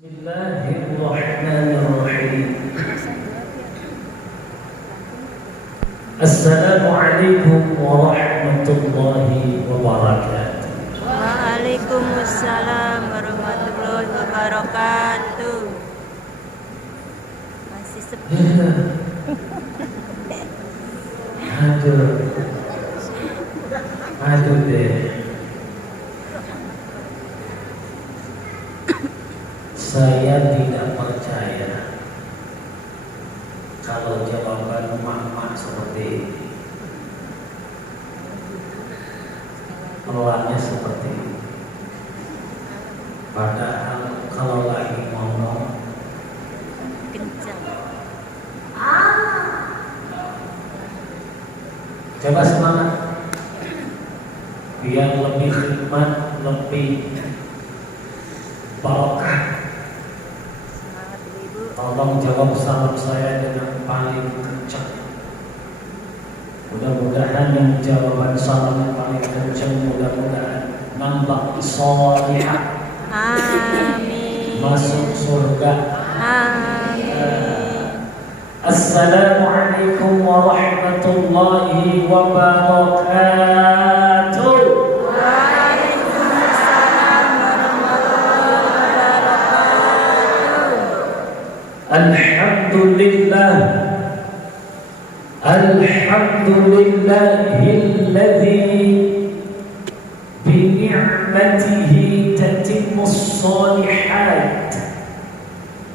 Bismillahirrahmanirrahim. Assalamualaikum warahmatullahi wabarakatuh. Waalaikumsalam warahmatullahi wabarakatuh. Masih sepi. Aduh deh. Saya tidak percaya kalau jawaban emak-emak seperti ini. Peluangnya seperti ini. Padahal kalau lagi ngomong Kencang. coba semangat biar lebih hikmat, lebih barokah. Semangat ibu. Tolong jawab salam saya dengan paling kencang. Mudah-mudahan yang jawaban salam yang paling kencang mudah-mudahan nambah solihah, Amin. masuk surga. Amin. Assalamualaikum warahmatullahi wabarakatuh. Waalaikumsalam warahmatullahi wabarakatuh. Alhamdulillah. Alhamdulillahilladzi bi ni'matihi tatimmus shalihat.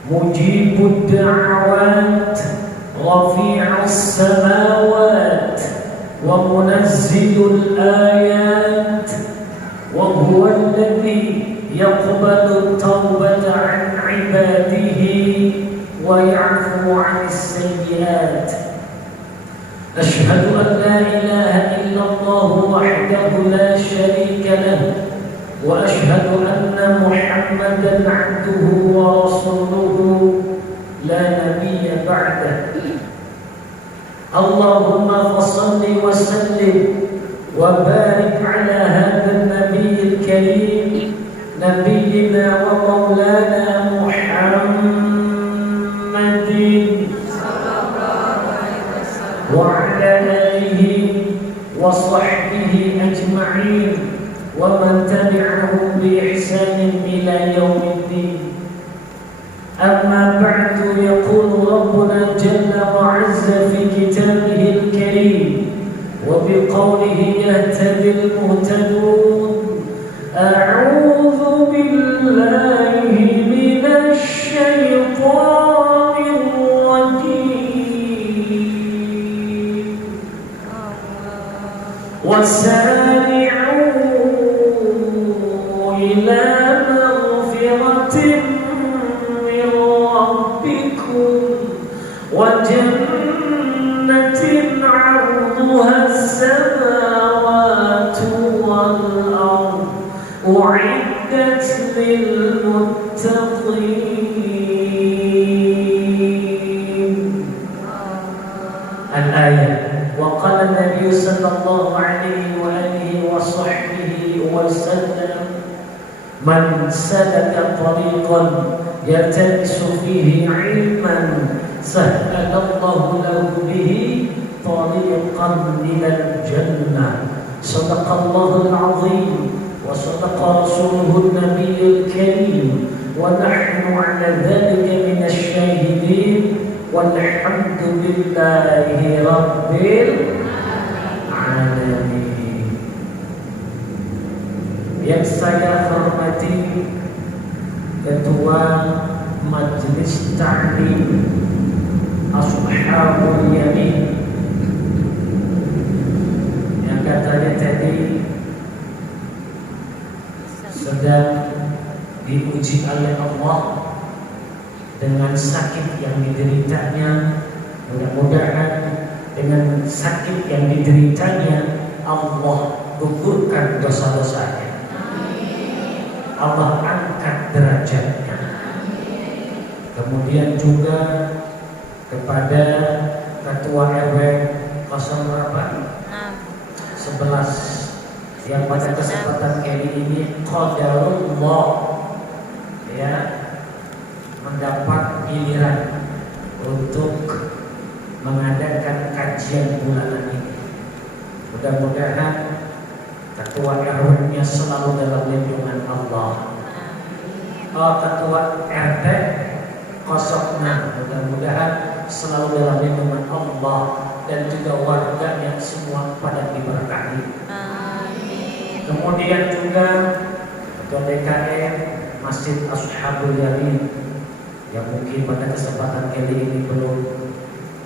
Mujibud da'awat, rafi'us samawat, wa munazzilul ayat, wa huwa alladhi yaqbalu tawbata 'an 'ibadihi wa ya'fu 'anis sayyi'at. أشهد أن لا إله إلا الله وحده لا شريك له وأشهد أن محمدا عبده ورسوله لا نبي بعده. اللهم فصل وسلم وبارك على هذا النبي الكريم نبينا ومولانا محمد وعلى آله وصحبه أجمعين ومن تبعهم بإحسان إلى يوم الدين. أما بعد، يقول ربنا جل وعز في كتابه الكريم وبقوله يهتدي المهتدون: أعوذ بالله من الشيطان الرجيم. وسارعوا إلى مغفرة من ربكم وجنة عرضها السماوات والأرض أعدت للمتقين. الآية. وقال النبي صلى الله عليه وآله وصحبه وسلم: من سلك طريقا يلتمس فيه علما سهل الله له به طريقا إلى الجنة. صدق الله العظيم وصدق رسوله النبي الكريم ونحن على ذلك من الشاهدين والحمد لله رب العالمين. Yang saya hormati Ketua Majelis Ta'lim Ashabul Yamin yang katanya tadi sedang diuji oleh Allah dengan sakit yang dideritanya. Mudah-mudahan dengan sakit yang dideritanya Allah gugurkan dosa-dosanya, Allah angkat derajatnya. Kemudian juga kepada Ketua RW 0 berapa? 11 yang pada kesempatan kali ini qadarullah ya mendapat giliran untuk mengadakan kajian bulanan ini. Mudah-mudahan ketua RW-nya selalu dalam lindungan Allah. Ketua RT 06 mudah-mudahan selalu dalam lindungan Allah, dan juga warga yang semua pada diberkahi. Kemudian juga ketua DKM Masjid Ashabul Yamin yang mungkin pada kesempatan kali ini belum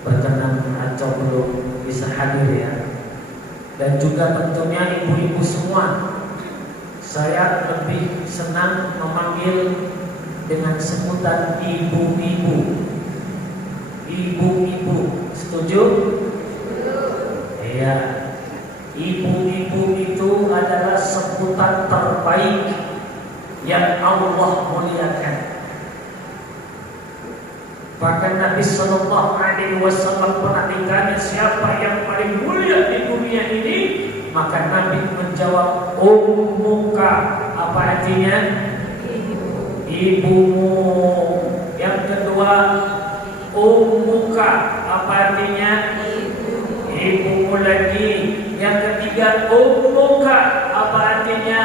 berkenan atau belum bisa hadir ya. Dan juga tentunya ibu-ibu semua. Saya lebih senang memanggil dengan sebutan ibu-ibu. Ibu-ibu, setuju? Iya. Ibu-ibu itu adalah sebutan terbaik yang Allah muliakan. Bahkan Nabi Sallallahu Alaihi Wasallam pernah ditanya siapa yang paling mulia di dunia ini, maka Nabi menjawab ummuka. Apa artinya? Ibumu. Yang kedua ummuka. Apa artinya? Ibumu lagi. Yang ketiga ummuka. Apa artinya?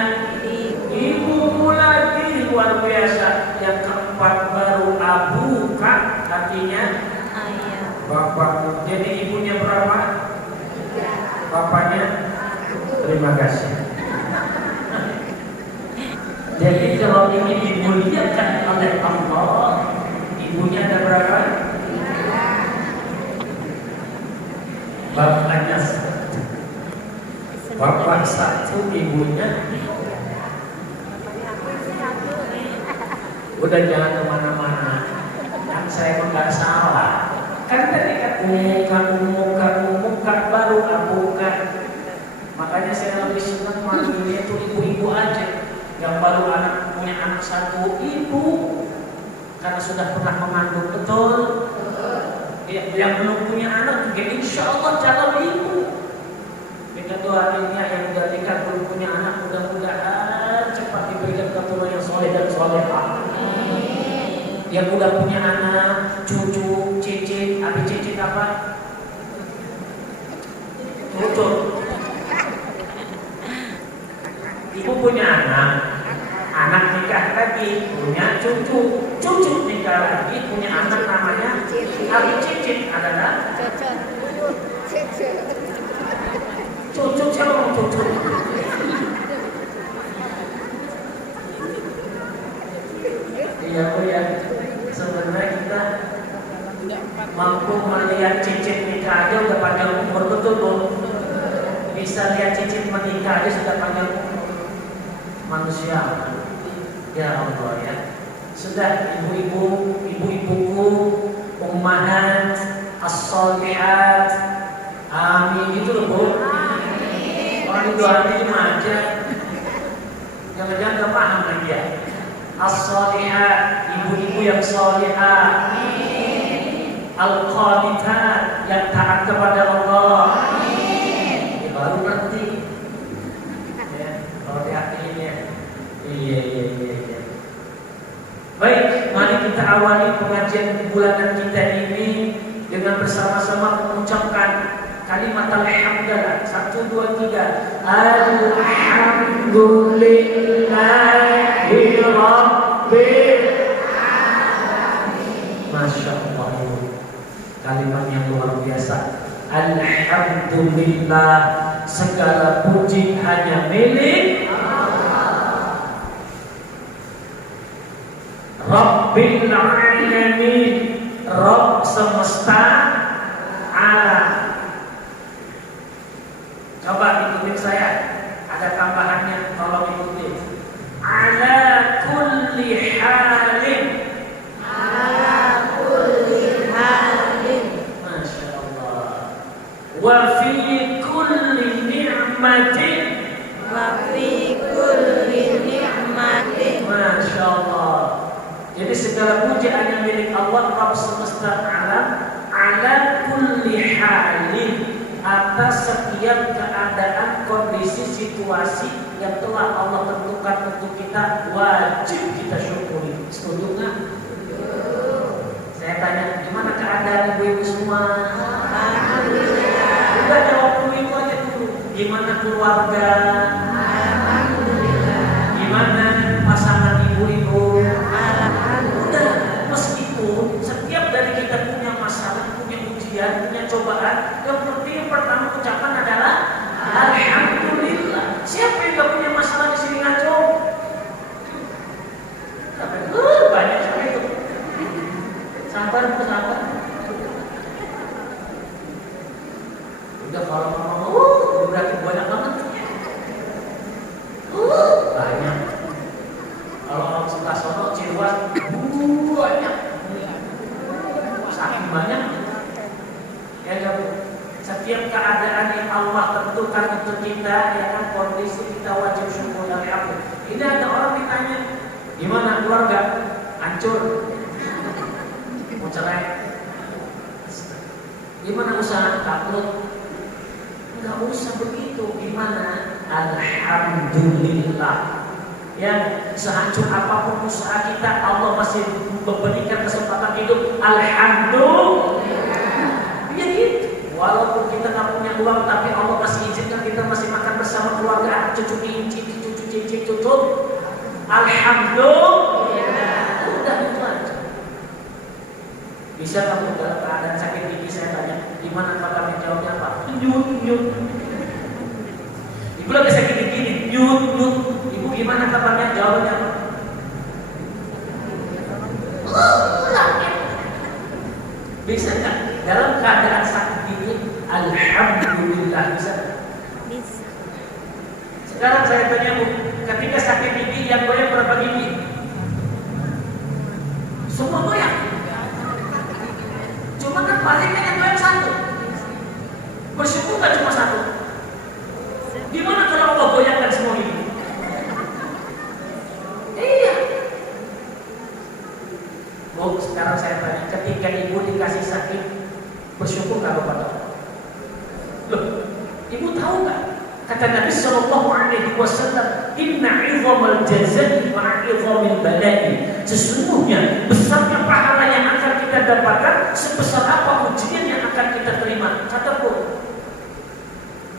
Ibumu lagi. Luar biasa. Yang keempat baru abuka, artinya bapak. Jadi ibunya berapa? Bapaknya? Terima kasih. Jadi kalau ini dimuliakan oleh Allah, ibunya ada berapa? Bapaknya satu. Bapak satu, ibunya. Udah jangan kemana-mana. Kan saya nggak salah. Kan tadi kan umuka baru abuka. Makanya saya lebih senang manggilnya itu ibu-ibu aja. Yang baru punya anak satu, ibu. Karena sudah pernah mengandung, betul. Yang belum punya anak juga insya Allah calon ibu. Kita doainnya yang sudah nikah belum punya anak, mudah-mudahan cepat diberikan keturunan yang soleh dan solehah. Yang udah punya anak, cucu, cicit, habis cicit apa? Cucu. Ibu punya anak nikah lagi, punya cucu nikah lagi, punya anak namanya habis cicit adalah cucu. Siapa cucu? Iya Bu ya. Sebenarnya kita mampu melihat cicit nikah aja udah panjang umur, betul Bu. Bisa lihat cicit menikah aja sudah panjang umur manusia. Ya Allah ya. Sudah ibu-ibuku, ummahat as-solihat. Amin gitu loh Bu. Orang doanya cuma aja. Jangan-jangan gak paham lagi ya. As-solihat, ibu-ibu yang solihah. Al-qanitat, yang taat kepada Allah. Ya, baru ngerti. Ya, kalau diartiin ya. Iya. Baik, mari kita awali pengajian bulanan kita ini dengan bersama-sama mengucapkan kalimat alhamdulillah. 1, 2, 3. Alhamdulillahi Rabbil Alamin. Masya Allah, kalimat yang luar biasa. Alhamdulillah, segala puji hanya milik Allah. Rabbil Alamin, Rabb semesta alam. Coba ikutin saya, ada tambahannya, tolong ikutin. Ala kulli halin. Ala kulli halin. Masya Allah. Wa fi kulli ni'matin. Wa fi kulli ni'matin. Masya Allah. Jadi segala puji hanya milik Allah, Rabb semesta alam. Ala kulli halin, atas setiap keadaan, kondisi, situasi yang telah Allah tentukan untuk kita, wajib kita syukuri. Setuju nggak? keluarga? Alhamdulillah. Gimana pasangan ibu-ibu? Alhamdulillah. Udah, meskipun setiap dari kita punya masalah, punya ujian, punya cobaan, yang penting yang pertama ucapan adalah alhamdulillah. Siapa yang gak punya masalah di sini ngaco? Banyak sekali itu. Sabar, sabar. Udah kalau ngomong, berarti banyak banget. Banyak. Kalau orang sebelah sono, Ciruas, banyak. Saking banyak. Ya kan? Setiap keadaan yang Allah tentukan untuk kita, ya kan, kondisi kita wajib syukur dari apa. Ini ada orang ditanya, gimana keluarga? Hancur. Mau cerai. Gimana usaha? Takut. Enggak usah begitu. Gimana? Alhamdulillah. Ya, sehancur apapun usaha kita, Allah masih memberikan kesempatan hidup. Alhamdulillah. Ya gitu. Walaupun kita nggak punya uang, tapi Allah masih izinkan kita masih makan bersama keluarga, cucu cincin, cucu. Alhamdulillah. Udah itu aja. Bisa kamu dalam keadaan sakit gigi, saya tanya, gimana kabarnya? Jawabnya apa? Nyut. Ibu lagi sakit gigi nih, nyut. Ibu gimana kabarnya? Jawabnya apa? Bisa nggak dalam keadaan sakit gigi? Alhamdulillah bisa. Bisa. Sekarang saya tanya Bu, ketika sakit gigi yang goyang berapa gigi? Semua goyang. Cuma kan palingnya yang goyang satu. Bersyukur nggak cuma satu? Gimana kalau Allah goyangkan semua gigi? Iya. Bu, sekarang saya tanya, ketika ibu dikasih sakit, bersyukur nggak kepada Allah? Loh, ibu tahu nggak? Kata Nabi Sallallahu Alaihi Wasallam, Inna izamal jazai ma'izamil balai. Sesungguhnya besarnya pahala yang akan kita dapatkan sebesar apa ujian yang akan kita terima. Kata Bu,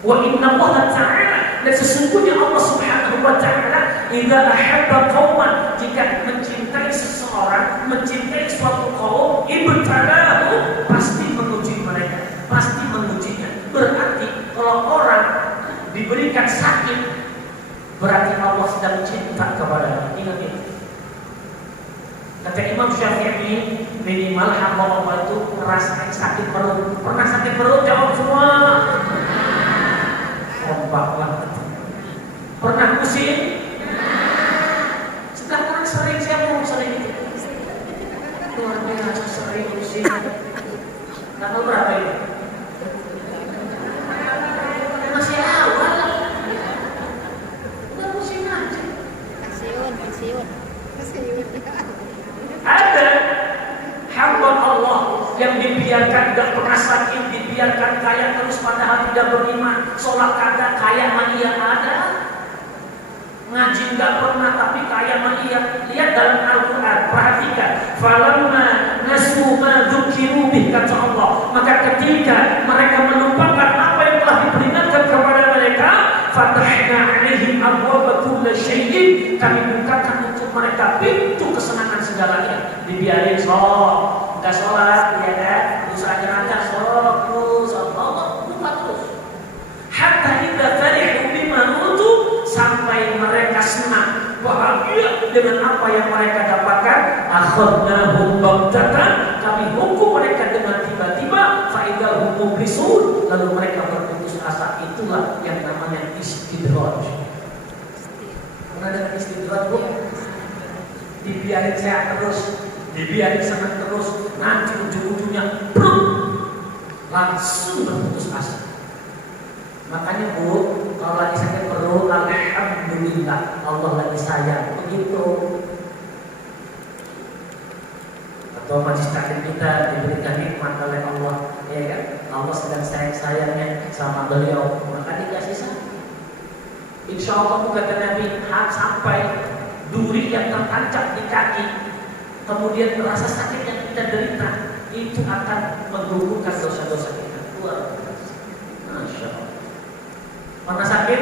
wa inna Allah Ta'ala, dan sesungguhnya Allah Subhanahu Wa Ta'ala, idza ahabba qauman, jika mencintai seseorang, mencintai suatu kaum, ibtalahu, pasti menguji mereka, pasti mengujinya. Berarti kalau orang diberikan sakit, berarti Allah sedang cinta kepadanya. Ingat itu. Kata Imam Syafi'i, minimal hamba Allah itu merasakan sakit perut. Pernah sakit perut? Jawab semua. Kompak banget. Pernah pusing? Sedang sering, saya mau sering itu. Luar biasa sering pusing. Tanggal berapa ini? Masih awal lah. Udah pusing aja. Kasiun. Ada hamba Allah yang dibiarkan gak pernah sakit, dibiarkan kaya terus padahal tidak beriman. Sholat kagak, kaya mania ada. Ngaji gak pernah tapi kaya mania. Lihat dalam Al-Quran, perhatikan. Falamma nasu ma dzukiru bih, kata Allah, maka ketika mereka melupakan apa yang telah diperingatkan kepada mereka, fatahna alaihim abwaaba kulli syai'in, kami bukakan untuk mereka pintu kesenangan segalanya. Dibiarin sholat, enggak sholat, ya kan? Usahanya lancar, sholat terus, Allah lupa terus. Hatta idza farihu bima utu, sampai mereka senang, bahagia dengan apa yang mereka dapatkan, akhadnahum baghtatan, kami hukum mereka dengan tiba-tiba, fa idza hum mublisun, lalu mereka berputus asa. Itulah yang namanya istidraj. Pernah dengar istidraj, Bu? Dibiarin sehat terus, dibiarin senang terus, nanti ujung-ujungnya langsung berputus asa. Makanya Bu, kalau lagi sakit perut, alhamdulillah, Allah lagi sayang. Begitu. Atau majlis taklim kita diberikan nikmat oleh Allah, ya kan? Allah sedang sayang-sayangnya sama beliau, maka dikasih sayang. Insya Allah, kata Nabi, sampai duri yang tertancap di kaki, kemudian rasa sakit yang kita derita, itu akan menggugurkan dosa-dosa kita. Luar biasa. Masya Allah. Pernah sakit?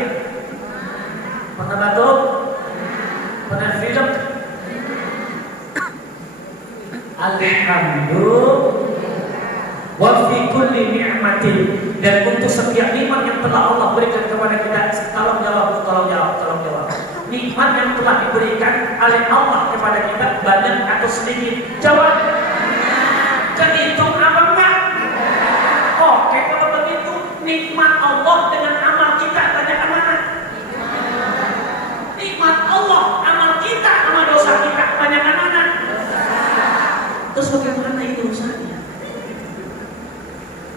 alhamdulillah. Wa fi kulli ni'matin, dan untuk setiap nikmat yang telah Allah berikan kepada kita, tolong jawab. Nikmat yang telah diberikan oleh Allah kepada kita banyak atau sedikit? Jawab. Terhitung apa enggak? Oke, kalau begitu nikmat Allah dengan amal kita banyak mana? Nikmat Allah, amal kita sama dosa kita banyak mana? Terus bagaimana itu urusannya?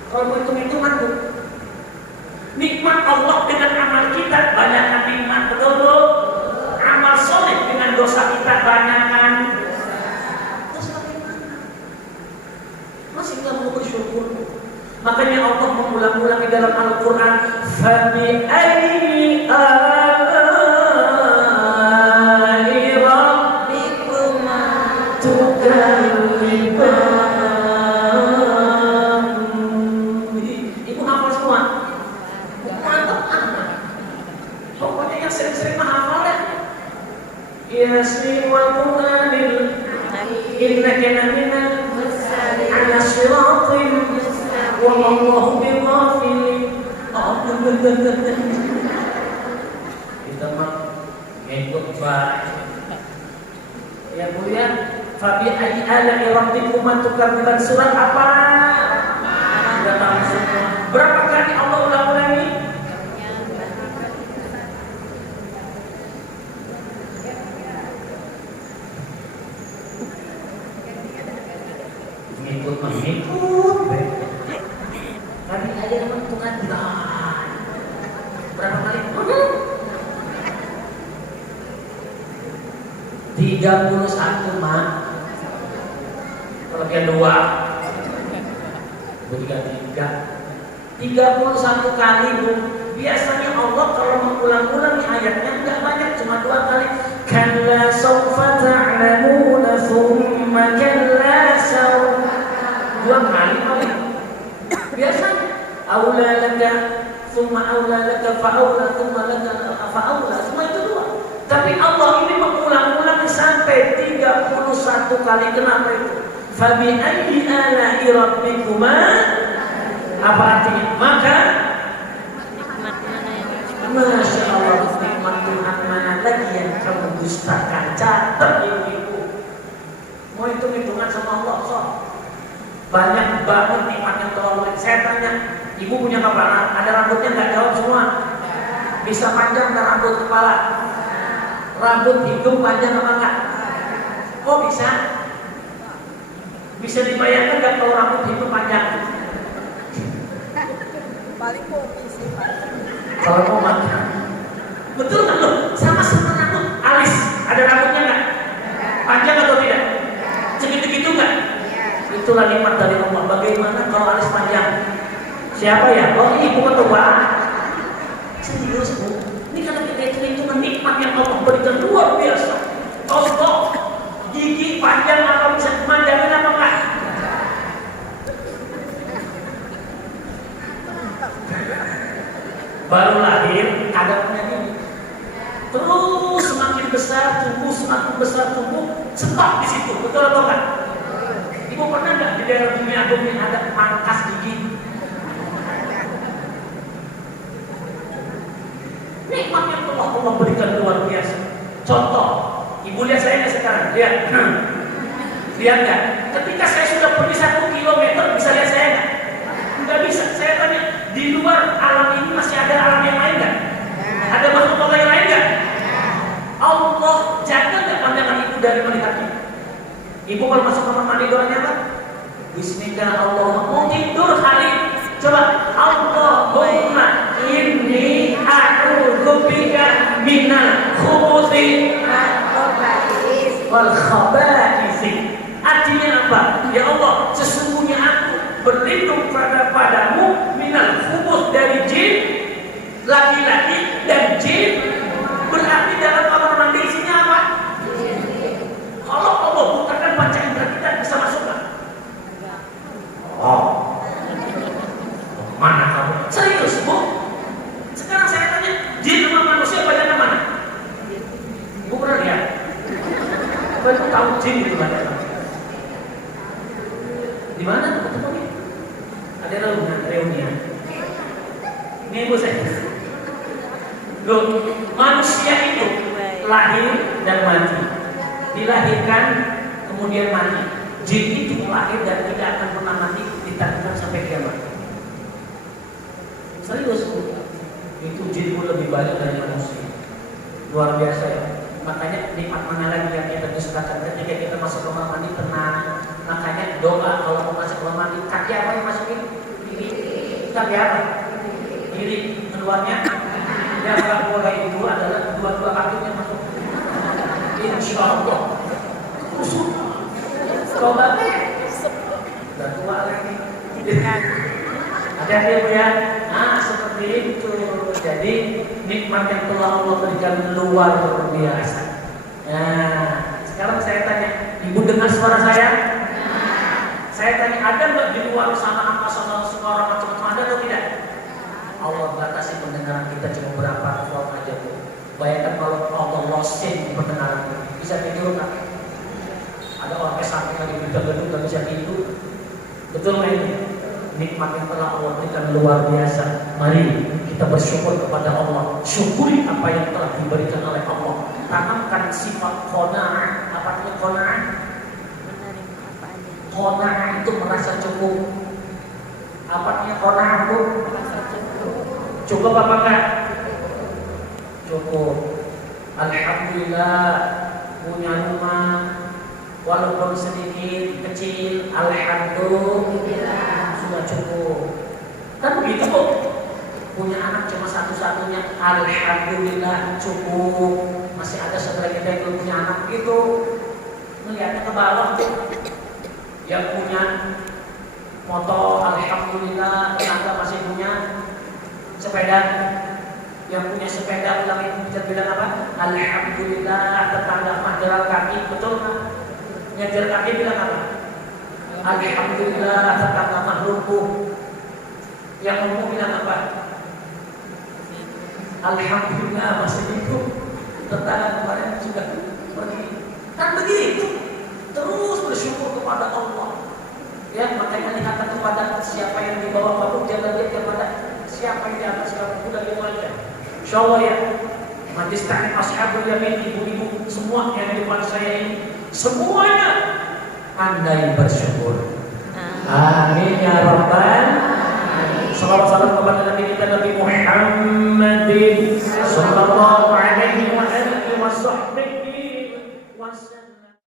Kalau hitung-hitungan tuh, nikmat Allah dengan amal kita banyakkan nikmat, betul? Amal soleh dengan dosa kita banyakkan. Terus bagaimana? Masih nggak mau bersyukur? Makanya Allah mengulang-ulang di dalam Al-Quran, Fabi ayyi ala'i rabbikuma tukadziban. Ibu hafal semua? Mantap. Pokoknya yang sering-sering menghafal ya. Yasin wal Qur'anil innaka laminal ala siratin wa Allahu bighafilin. Kita mah ngikut baik. Ya Bu ya, Fabi ayyi ala'i rabbikuma tukadziban, surat apa? Sudah tahu semua. Berapa kali Allah ulang-ulangi? Ngikut. Tapi aja menentukan berapa kali? 31 mah. Kalau dia 2 31 kali Bu. Biasanya Allah kalau mengulang-ulang ayatnya enggak banyak, cuma 2 kali. Kalla sawfa ta'lamuna thumma kalla sawfa. 2 kali paling. Biasanya aula laka thumma aula laka fa'aula thumma laka fa'aula, semua itu 2. Tapi Allah ini mengulang-ulang sampai 31 kali. Kenapa itu? Fabi ayyi ala'i rabbikuma, apa artinya? Maka Nikmat mana yang Masya Allah, nikmat Tuhan mana lagi yang kamu dustakan? Catat ibu-ibu. Mau hitung-hitungan sama Allah, so. Banyak banget nikmat yang telah. Saya tanya, ibu punya kepala, ada rambutnya nggak? Jawab semua. Bisa panjang nggak rambut kepala? Rambut hidung panjang apa enggak? Oh bisa? Bisa dibayangkan nggak kalau rambut hidung panjang? paling kopi sih Pak. Kalau mau makan, betul nggak loh? Sama rambut alis, ada rambutnya nggak? Panjang atau tidak? Segitu-gitu nggak? Itulah nikmat dari Allah. Bagaimana kalau alis panjang? Siapa ya? Oh ibu ketua. Serius Bu. Ini kalau kita hitung-hitungan nikmat yang Allah berikan luar biasa. Contoh, gigi panjang apa bisa dimanjangin apa enggak? Baru lahir, ada punya gigi. Terus semakin besar tumbuh, stop di situ. Betul atau enggak? Ibu pernah nggak di daerah Bumi Agung yang ada pangkas gigi? Nikmat yang telah Allah berikan luar biasa. Contoh, ibu lihat saya nggak sekarang? Lihat nggak? Ketika saya sudah pergi 1 kilometer, bisa lihat saya nggak? Nggak bisa. Saya tanya, di luar alam ini masih ada alam yang lain nggak? Ada makhluk Allah yang lain nggak? Allah jaga nggak pandangan ibu dari melihatnya? Ibu kalau masuk kamar mandi doanya apa? Bismillah Allah. Mau tidur hari? Coba Allahumma inni a'udzubika minal khubuthi wal khaba'isi. Artinya apa? Ya Allah, sesungguhnya aku berlindung padamu minal khubuth, dari jin laki-laki dan jin. Berarti dalam kamar mandi isinya apa? Kalau Allah bukakan panca indera kita, bisa masuk nggak? Oh, mana kamu? Serius Bu? Sekarang saya tanya, jin sama manusia banyak mana? Bu pernah lihat? Apa itu tahu jin itu banyak? Ada reunian. Ini ibu saya. Loh, manusia itu lahir dan mati. Dilahirkan kemudian mati. Jin itu lahir dan tidak akan pernah mati, ditakdirkan sampai kiamat. Serius Bu. Itu jin pun lebih banyak dari manusia. Luar biasa ya. Makanya nikmat mana lagi yang kita dustakan ketika kita masuk kamar mandi tenang. Makanya doa kalau mau masuk kamar mandi, kaki apa yang masukin? Kiri. Kaki apa? Kiri. Keluarnya yang nggak boleh itu adalah dua-dua kakinya masuk. Insya Allah. Kusuk. Coba. Udah tua lagi. Ada Bu ya. Nah seperti itu. Jadi nikmat yang telah Allah berikan luar biasa. Nah, sekarang saya tanya, Ibu dengar suara saya? Saya tanya, ada nggak di luar sana apa sama suara macam-macam, ada atau tidak? Allah batasi pendengaran kita cuma berapa volt aja Bu. Bayangkan kalau Allah losin pendengaran, bisa tidur nggak? Ada orang sakit lagi di gedung nggak bisa tidur. Betul nggak ini? Nikmat yang telah Allah berikan luar biasa. Mari kita bersyukur kepada Allah. Syukuri apa yang telah diberikan oleh Allah. Tanamkan sifat qanaah. Apa itu qanaah? Qanaah itu merasa cukup. Apa itu qanaah Bu? Cukup apa enggak? Cukup. Alhamdulillah punya rumah walaupun sedikit kecil. Alhamdulillah sudah cukup. Kan begitu kok. Punya anak cuma satu-satunya, alhamdulillah cukup. Masih ada saudara kita yang belum punya anak gitu. Melihatnya ke bawah tuh. Yang punya motor, alhamdulillah. Tetangga masih punya sepeda. Yang punya sepeda kita bilang apa? Alhamdulillah. Tetangga mah jalan kaki, betul nggak? Yang jalan kaki bilang apa? Alhamdulillah. Tetangga mah lumpuh. Yang lumpuh bilang apa? Alhamdulillah masih hidup. Tetangga kemarin sudah pergi. Kan begitu. Terus bersyukur kepada Allah. Ya, makanya lihatkan kepada siapa yang di bawah batu, jangan lihat kepada siapa yang di atas batu, udah gitu aja. Insyaallah ya. Majlis ta'lim ashabul yamin, ibu-ibu semua yang di depan saya ini, semuanya pandai bersyukur. Amin ya rabbal. Salam kepada Nabi kita Nabi Muhammadin sallallahu